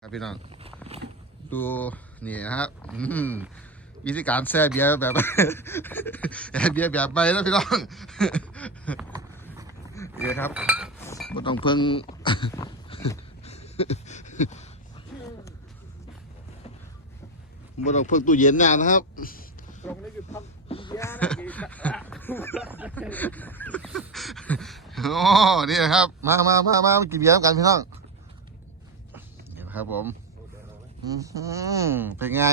ครับพี่น้องดูนี่นะครับอืมวิธีการแซ่เบียร์แบบแซ่เบียร์แบบไปนะพี่น้องนี่ครับไม่ต้องเพิ่งไม่ต้องเพิ่งตู้เย็นนานนะครับตรงนี้คือพักเยอะนะกี่โอ้นี่นะครับมามามามามากินเบียร์ด้วยกันพี่น้องนี่นะ ครับผมอือหือเป็นไง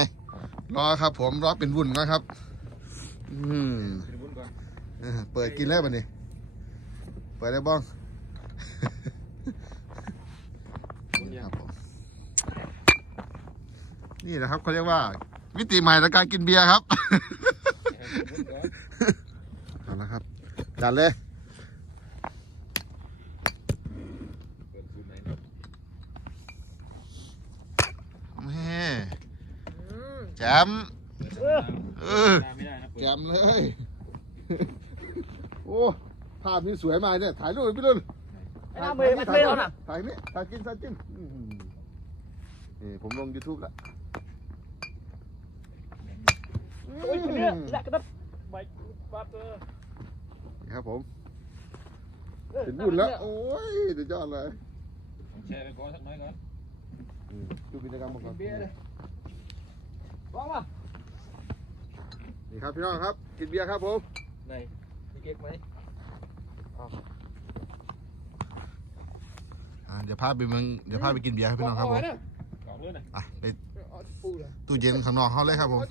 รอครับ ผมรอเป็นวุ่นก่อนครับ อืมเป็นบุญก่อนเออเปิดกินแล้วบันนี้เปิดได้บ้องครับผมนี่นะครับเขาเรียกว่า วิธีใหม่ในการกินเบียร์ครับบุญก่อนเอาละครับจัดเลย เปิดสูตรไหนเนาะ แม่แจมเปิดเออไม่ได้นะเปิดแจมเลย โอ้ ภาพนี้สวยมากเนี่ย ถ่ายรูปพี่รุ่นไม่น่าเมย์ไม่เมย์แล้วน่ะถ่ายนี่ถ่ายกินถ่ายกินอื้อหือนี่ผมลง YouTube แล้วโอ้ยเนี่ยแหลกกระดับไปปั๊บเออนี่ครับผมถึงบุญแล้ว โอ้ยสุดยอดเลยแชร์ไปก่อนสักน้อยก่อนอืมดูกิจกรรมมาก่อนเบียร์เลยว่างป่ะนี่ครับพี่น้องครับ กินเบียร์ครับผมไหนมีเก๊กไหมอ่าเดี๋ยวพาไปเมืองเดี๋ยวพาไปกินเบียร์ครับพี่น้องครับผมกรอบเลยนะอะไปเอาปูเลยตู้เย็นข้างนอกเขาเลยครับผม